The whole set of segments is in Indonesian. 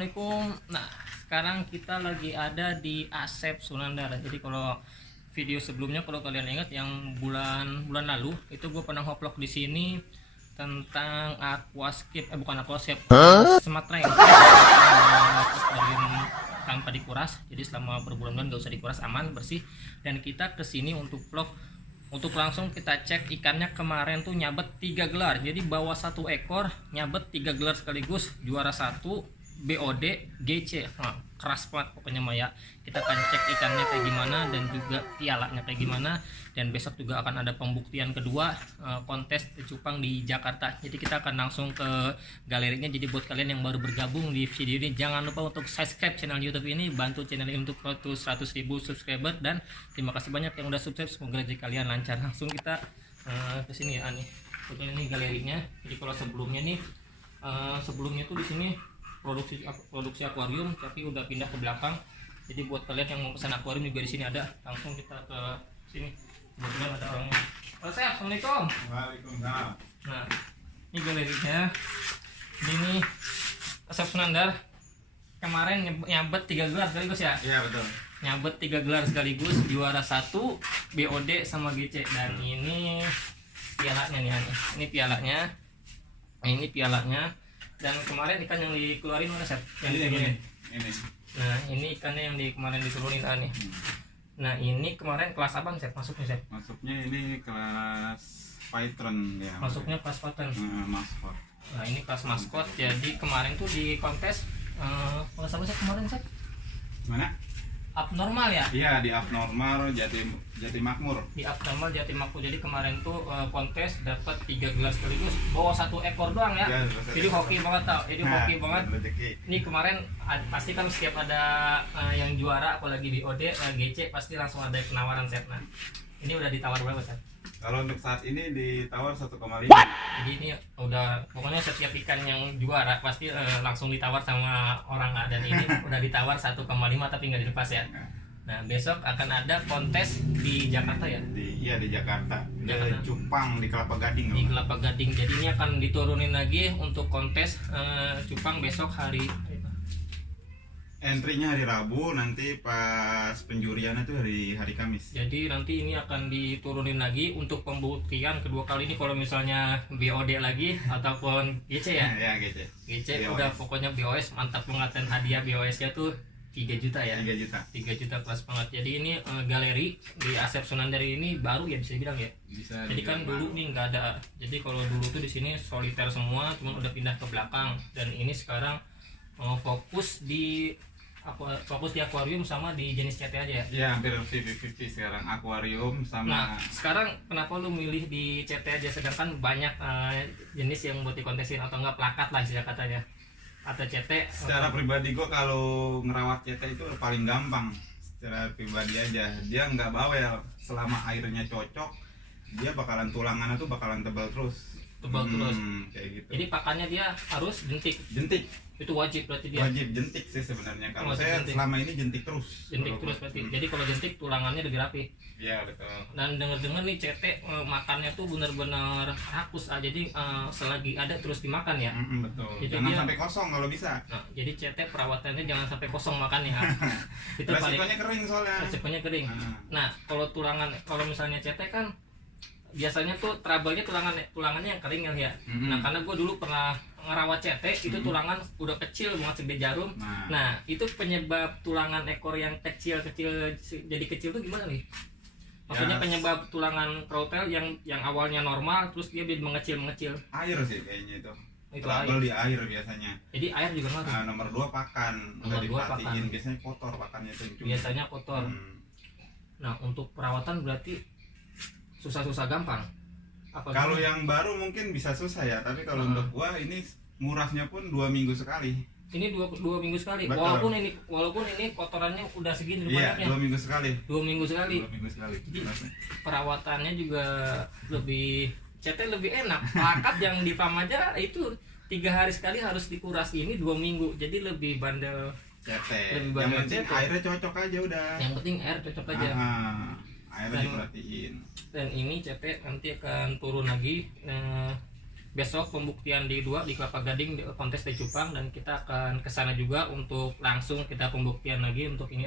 Assalamualaikum. Nah, sekarang kita lagi ada di Asep Sunandar. Jadi kalau video sebelumnya, kalau kalian ingat yang bulan lalu itu gue pernah nge-vlog di sini tentang aquascape, bukan aquascape, smart rain. Tanpa dikuras, jadi selama berbulan-bulan gak usah dikuras, aman, bersih. Dan kita kesini untuk vlog, untuk langsung kita cek ikannya. Kemarin tuh nyabet 3 gelar, jadi bawa 1 ekor nyabet 3 gelar sekaligus, juara 1 BOD GC. Nah, keras banget pokoknya Maya. Kita akan cek ikannya kayak gimana dan juga pialanya kayak gimana. Dan besok juga akan ada pembuktian kedua, kontes cupang di Jakarta. Jadi kita akan langsung ke galerinya. Jadi buat kalian yang baru bergabung di video ini, jangan lupa untuk subscribe channel YouTube ini, bantu channel ini untuk 100.000 subscriber. Dan terima kasih banyak yang udah subscribe, semoga rezeki kalian lancar. Langsung kita ke sini ya nih. Betul, ini galerinya. Jadi kalau sebelumnya nih, sebelumnya tuh di sini produksi akuarium, tapi udah pindah ke belakang. Jadi buat kalian yang mau pesan akuarium juga di sini ada. Langsung kita ke sini. Kebetulan ada orangnya. Assalamualaikum. Waalaikumsalam. Nah, ini galerinya. Ini Asep Sunandar. Kemarin nyabet 3 gelar sekaligus ya? Iya betul. Nyabet 3 gelar sekaligus, juara 1 BOD sama GC. Dan ini pialanya nih. Ini pialanya. Ini pialanya. Dan kemarin ikan yang dikeluarin mana, Sep? Yang ini. Nah, ini ikannya yang kemarin diturunin nih. Nah, ini kemarin kelas apa, Sep? Masuknya, Sep? Masuknya ini kelas Python ya. Masuknya kelas pattern. Maskot. Nah, ini kelas maskot. Jadi kemarin tuh di kontes kelas apa sih kemarin, Sep? Mana? Abnormal ya? Iya, di abnormal Jati Makmur. Di abnormal Jati Makmur. Jadi kemarin tuh kontes dapat 3 gelas sekaligus, bawa 1 ekor doang ya. Jadi hoki banget tau. Jadi hoki banget. Ini kemarin pasti kan setiap ada yang juara, apalagi di OD, GC, pasti langsung ada penawaran set. Nah, ini udah ditawar berapa, Set? Kalau untuk saat ini ditawar 1,5. Jadi ini udah, pokoknya setiap ikan yang juara pasti langsung ditawar sama orang. Dan ini udah ditawar 1,5 tapi nggak dilepas ya. Nah, besok akan ada kontes di Jakarta ya? Iya di Jakarta. Jakarta. Cupang di Kelapa Gading. Di Kelapa Gading. Jadi ini akan diturunin lagi untuk kontes cupang besok hari. Entry-nya hari Rabu, nanti pas penjuriannya tuh hari Kamis. Jadi nanti ini akan diturunin lagi untuk pembuktian kedua kali ini. Kalau misalnya BOD lagi ataupun GC ya? Ya GC. GC BOS. udah pokoknya BOS mantap banget. Dan hadiah BOS-nya tuh 3 juta ya? 3 juta. 3 juta kelas banget. Jadi ini galeri di Asep Sunandar ini baru ya, bisa dibilang ya? Bisa. Jadi kan dulu nih nggak ada. Jadi kalau dulu tuh di sini soliter semua, cuma udah pindah ke belakang. Dan ini sekarang fokus di akuarium sama di jenis CT aja ya? Ya hampir 50-50 sekarang, akuarium sama. Nah, sekarang kenapa lu milih di CT aja, sedangkan banyak jenis yang buat dikontesin atau enggak plakat lah istilah katanya, atau CT? Secara pribadi gue kalau ngerawat CT itu paling gampang. Secara pribadi aja, dia nggak bawel. Selama airnya cocok, dia bakalan tulangannya tuh bakalan tebal terus. Terus Kayak gitu. jadi pakannya dia harus jentik. Itu wajib berarti dia? Wajib jentik sih sebenarnya. Kalau saya jentik. selama ini jentik terus. Berarti. Jadi kalau jentik tulangannya lebih rapi. Iya betul. Dan denger nih CT makannya tuh bener-bener rakus jadi selagi ada terus dimakan ya. Betul. Jadi jangan dia, sampai kosong kalau bisa. Nah, jadi CT perawatannya jangan sampai kosong makannya. Itu Resikonya kering soalnya. Resikonya kering. Nah, kalau misalnya CT kan biasanya tuh trouble-nya tulangannya yang kering ya. Nah, karena gue dulu pernah ngerawat CT itu tulangan udah kecil banget, segede jarum. Nah, itu penyebab tulangan ekor yang kecil jadi kecil tuh gimana nih? Maksudnya penyebab tulangan crowtail yang awalnya normal terus dia mengecil. Air sih kayaknya itu. Itu trouble di air biasanya. Jadi air juga ngaruh. Nomor 2 pakan. Udah diperhatiin biasanya kotor pakannya itu. Biasanya kotor. Nah, untuk perawatan berarti susah gampang. Kalau yang baru mungkin bisa susah ya, tapi kalau untuk gua ini murahnya pun 2 minggu sekali. Ini dua minggu sekali. Betul. Walaupun ini kotorannya udah segini banyaknya. Iya, 2 minggu sekali. 2 minggu sekali. 2 minggu sekali. Jadi perawatannya juga lebih enak. Plakat yang di farm aja itu 3 hari sekali harus dikuras, ini 2 minggu. Jadi lebih bandel. Yang penting airnya cocok aja udah. Yang penting air cocok aja. Airnya diperhatiin. Dan ini CT nanti akan turun lagi besok pembuktian di Kelapa Gading di kontes di Cupang, dan kita akan ke sana juga untuk langsung kita pembuktian lagi untuk ini.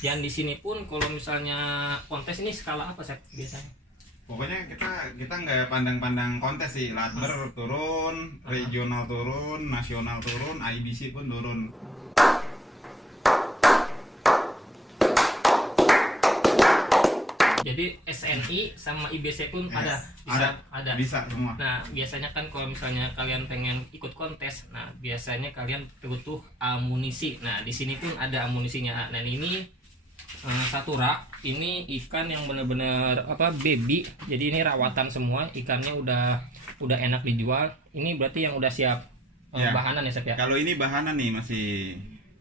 Dan di sini pun kalau misalnya kontes ini skala apa sih biasanya? Pokoknya kita nggak pandang-pandang kontes sih, ladder turun, regional turun, nasional turun, IBC pun turun. Jadi SNI sama IBC pun ada Bisa semua. Nah biasanya kan kalau misalnya kalian pengen ikut kontes, nah biasanya kalian butuh amunisi. Nah di sini pun ada amunisinya. Nah ini satu rak, ini ikan yang benar-benar baby, jadi ini rawatan semua, ikannya udah enak dijual. Ini berarti yang udah siap bahanan ya Sep ya? Kalau ini bahanan nih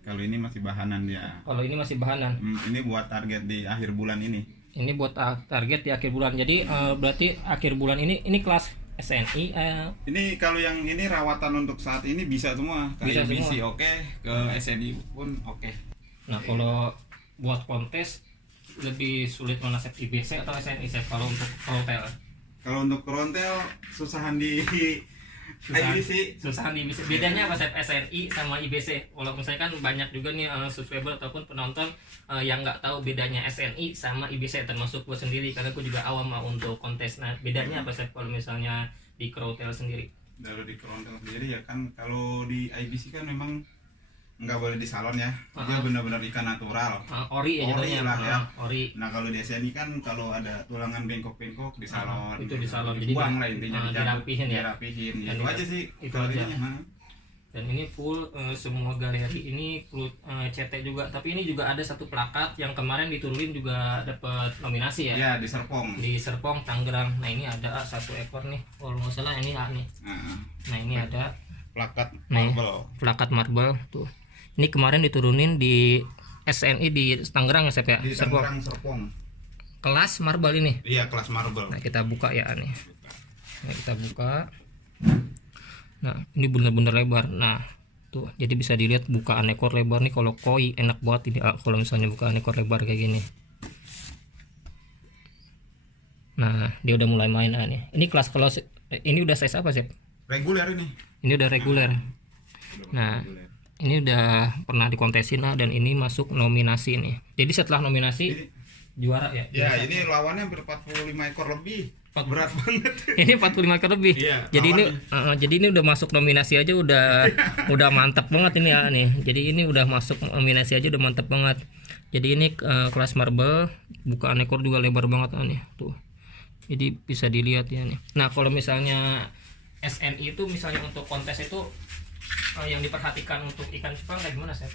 kalau ini masih bahanan dia. Kalau ini masih bahanan. Ini buat target di akhir bulan ini. Ini buat target di akhir bulan. Jadi berarti akhir bulan ini kelas SNI. Ini kalau yang ini rawatan untuk saat ini bisa semua. Ke Bisa IBC semua. oke, ke SNI pun oke. Nah kalau buat kontes lebih sulit mana Sep, IBC atau SNI Sep kalau untuk hotel? Kalau untuk kerontel susahan di IBC. Susah nih bisa. Bedanya apa Sep, SNI sama IBC? Kalau misalnya kan banyak juga nih subscriber ataupun penonton yang nggak tahu bedanya SNI sama IBC, termasuk gue sendiri karena gue juga awam untuk kontes. Nah bedanya apa Sep kalau misalnya di Crotel sendiri? Kalau di kerontel sendiri ya kan, kalau di IBC kan memang nggak boleh di salon ya. Dia benar-benar ikan natural. Ori ya Ori jatuhnya. lah ya. Ori. Nah kalau di SNI kan kalau ada tulangan bengkok-bengkok di salon. Itu di salon. Jadi Dibuang lah intinya, dirapihin ya. Dirapihin. Dan Itu aja sih. itu kalau aja. ininya. Dan ini full semua galeri ini full CT juga. Tapi ini juga ada satu plakat yang kemarin diturunin juga dapat nominasi ya. Ya di Serpong. Di Serpong, Tangerang. Nah ini ada satu ekor nih. Kalau nggak salah ini nih. Nah ini ada Plakat nih, marble. plakat marble tuh. Ini kemarin diturunin di SNI di Tangerang ya Sep ya. Di Serpong. Tangerang Serpong. Kelas marble ini. Iya kelas marble. Nah kita buka ya nih. Nah kita buka. Nah ini bener-bener lebar. Nah tuh jadi bisa dilihat bukaan ekor lebar nih. Kalau koi enak banget ini kalau misalnya bukaan ekor lebar kayak gini. Nah dia udah mulai main nih. Ini kelas kalau ini udah size apa sih? Reguler ini. Ini udah reguler. Nah ini udah pernah dikontesin dan ini masuk nominasi nih. Jadi setelah nominasi Ini, juara ya. ya ini lawannya ber-45 ekor lebih. Berat banget. Ini 45 ekor lebih. Iya, Jadi ini udah masuk nominasi aja udah mantap banget ini ya nih. Jadi ini udah masuk nominasi aja udah mantap banget. Jadi ini kelas marble, bukaan ekor juga lebar banget nih. Tuh. Jadi bisa dilihat ya nih. Nah, kalau misalnya SNI itu misalnya untuk kontes itu yang diperhatikan untuk ikan cupang kayak gimana sih?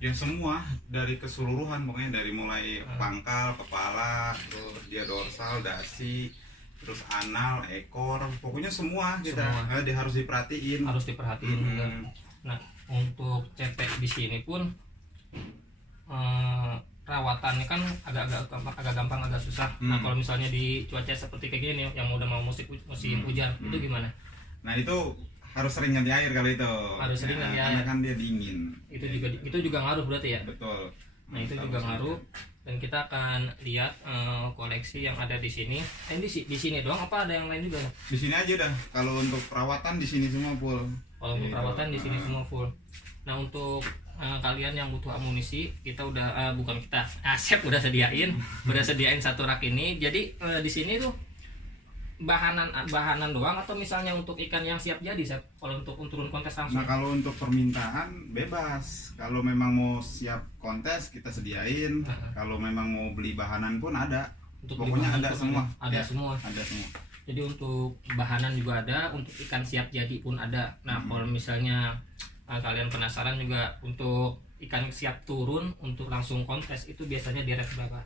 Ya semua dari keseluruhan, pokoknya dari mulai pangkal, kepala, terus dia dorsal, dasi, terus anal, ekor, pokoknya semua kita dia harus diperhatiin. Harus diperhatiin juga. Nah, untuk cetek di sini pun perawatannya kan agak gampang agak susah. Nah, kalau misalnya di cuaca seperti kayak gini yang udah mau musim hujan, itu gimana? Nah itu harus sering ganti air kalau itu. Harus sering ganti air. Karena kan dia dingin. Itu juga ngaruh berarti ya. Betul. Nah itu juga ngaruh. Dan kita akan lihat koleksi yang ada di sini. Di sini doang apa ada yang lain juga? Di sini aja udah. Kalau untuk perawatan di sini semua full. Kalau untuk perawatan di sini semua full. Nah untuk kalian yang butuh amunisi, kita udah Sep udah sediain satu rak ini. Jadi di sini tuh bahanan doang atau misalnya untuk ikan yang siap jadi Sep? Kalau untuk turun kontes langsung. Nah kalau untuk permintaan bebas. Kalau memang mau siap kontes kita sediain. Kalau memang mau beli bahanan pun ada. Pokoknya ada semua. Ada semua. Ada semua. Jadi untuk bahanan juga ada, untuk ikan siap jadi pun ada. Nah kalau misalnya kalian penasaran juga untuk ikan siap turun untuk langsung kontes itu biasanya di rate berapa?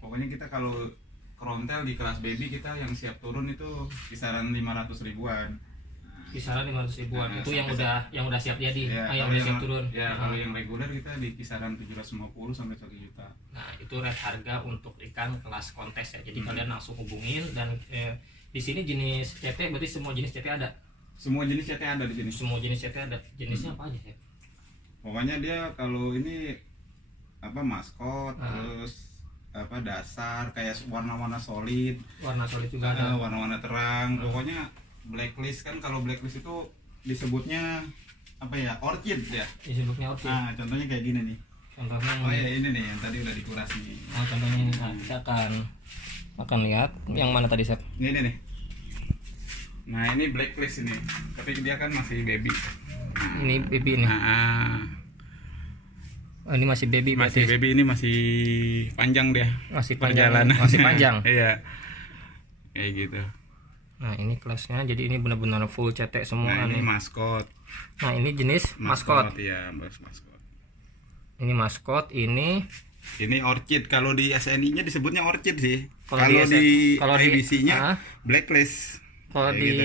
Pokoknya kita kalau kerontel di kelas baby kita yang siap turun itu kisaran 500 ribuan. Kisaran 500 ribuan. Itu yang udah siap jadi, Ya, yang udah siap turun. Ya, kalau yang reguler kita di kisaran 750 sampai 1 juta. Nah, itu rate harga untuk ikan kelas kontes ya. Jadi kalian langsung hubungin dan di sini jenis CT berarti semua jenis CT ada. Semua jenis CT ada di sini. Semua jenis CT ada. Jenisnya apa aja ya? Pokoknya dia kalau ini maskot, terus dasar kayak warna-warna solid. Warna solid juga ada. Warna-warna terang. Pokoknya blacklist kan, kalau blacklist itu disebutnya apa ya, orchid ya. Disebutnya orchid. Nah contohnya kayak gini nih. Contohnya Oh ya ini nih yang tadi udah dikuras nih. contohnya ini. Nah, kita akan lihat yang mana tadi, Sep? Ini nih. Nah ini blacklist ini, tapi dia kan masih baby. Ini baby ini. Oh, ini masih baby Masih berarti. baby, ini masih panjang dia. Masih panjang. Perjalanan. Masih panjang. Iya. Kayak gitu. Nah, ini kelasnya jadi ini benar-benar full cetek semua Nah ini nih. maskot. Nah, ini jenis maskot. Iya, maskot. Ini maskot, ini Ini orchid. Kalau di SNI-nya disebutnya orchid sih. Kalau Kalau di di IBC-nya ah, blacklist. kalau Kayak di gitu.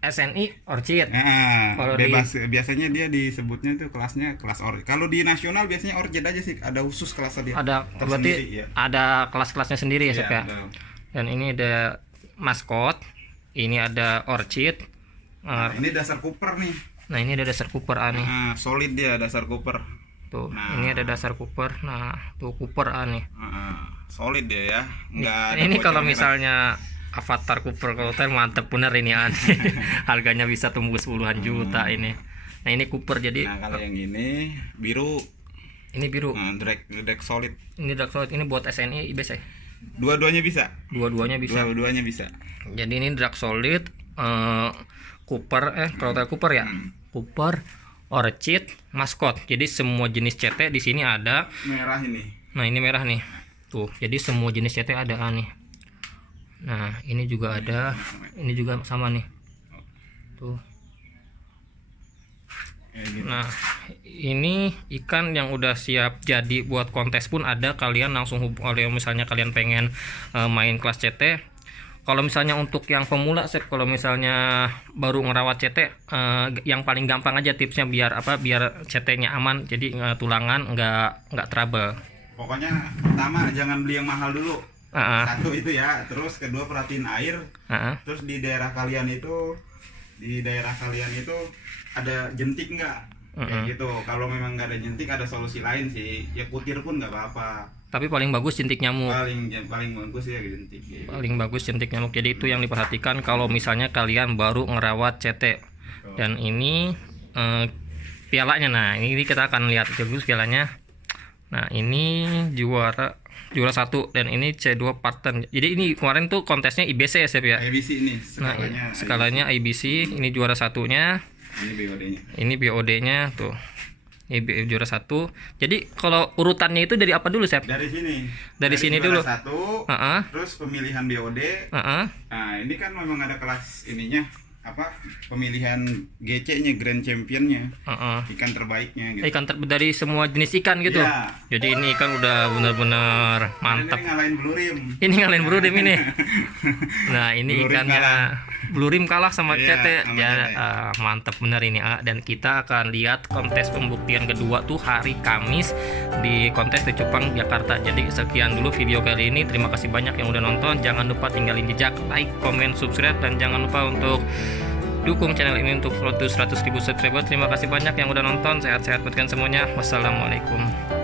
SNI orchid. Nah, Kalau bebas biasanya dia disebutnya tuh kelasnya kelas orchid. Kalau di nasional biasanya orchid aja sih, ada khusus kelasnya dia. Ada berarti Tersendiri, ya. ada kelas-kelasnya sendiri ya, Iya, Sep ya. betul. Dan ini ada maskot, ini ada orchid. Nah, ini dasar Cooper nih. Nah, ini ada dasar Cooper A nih. Nah, solid dia dasar Cooper. Tuh, Nah. ini ada dasar Cooper. Nah, tuh Cooper A nih. Solid dia ya. Enggak ada Ini kalau bocor-bocor. misalnya Avatar Cooper Hotel mantep bener ini an. Harganya bisa tembus puluhan juta ini. Nah, ini Cooper jadi Nah, kalau yang ini biru, ini biru. drag solid. Ini dark solid, ini buat SNI IBC. Dua-duanya bisa. Dua-duanya bisa. Dua-duanya bisa. Jadi ini dark solid, Cooper, kalau Hotel Cooper ya. Cooper, orchid, maskot. Jadi semua jenis CT di sini ada. Merah ini. Nah, ini merah nih. Tuh, jadi semua jenis CT ada nih. Nah, ini juga ada. Ini juga sama nih. Tuh. Kayak gitu. Nah, ini ikan yang udah siap jadi buat kontes pun ada. Kalian langsung kalau misalnya kalian pengen main kelas CT. Kalau misalnya untuk yang pemula, Sep, kalau misalnya baru ngerawat CT, yang paling gampang aja tipsnya biar CT-nya aman. Jadi tulangan nggak trouble. Pokoknya pertama jangan beli yang mahal dulu. Satu itu ya, terus kedua perhatiin air. Terus di daerah kalian itu ada jentik nggak? Kayak gitu. Kalau memang nggak ada jentik, ada solusi lain sih. Ya kutir pun nggak apa-apa. Tapi paling bagus jentik nyamuk. Paling bagus ya jentik. Gitu. Paling bagus jentik nyamuk. Jadi itu yang diperhatikan kalau misalnya kalian baru ngerawat CT. Dan ini pialanya. Nah, ini kita akan lihat dulu pialanya. Nah, ini juara 1 dan ini C2 partner. Jadi ini kemarin tuh kontesnya IBC ya, Sep ya. IBC ini Nah, skalanya IBC, ini juara satunya. Ini BOD-nya. Ini BOD-nya tuh. Ini juara 1. Jadi kalau urutannya itu dari apa dulu, Sep? Dari sini. Dari sini juara dulu. 1, terus pemilihan BOD. Nah, ini kan memang ada kelas ininya, pemilihan GC-nya, Grand Champion-nya. Ikan terbaiknya gitu. Ikan dari semua jenis ikan gitu. Iya. Jadi ini ikan udah benar-benar mantap. Ini ngalahin Blue Rim. Ini ngalahin Blue Rim ini. Nah, ini Blue Rim ikannya kalah. Blue Rim kalah sama Iya, CT. sama Ya, CT. mantap bener ini, dan kita akan lihat kontes pembuktian kedua tuh hari Kamis di kontes di Cupang Jakarta. Jadi sekian dulu video kali ini. Terima kasih banyak yang udah nonton. Jangan lupa tinggalin jejak like, komen, subscribe, dan jangan lupa untuk dukung channel ini untuk road to 100.000 subscriber. Terima kasih banyak yang udah nonton. Sehat-sehat buat kalian semuanya. Wassalamualaikum.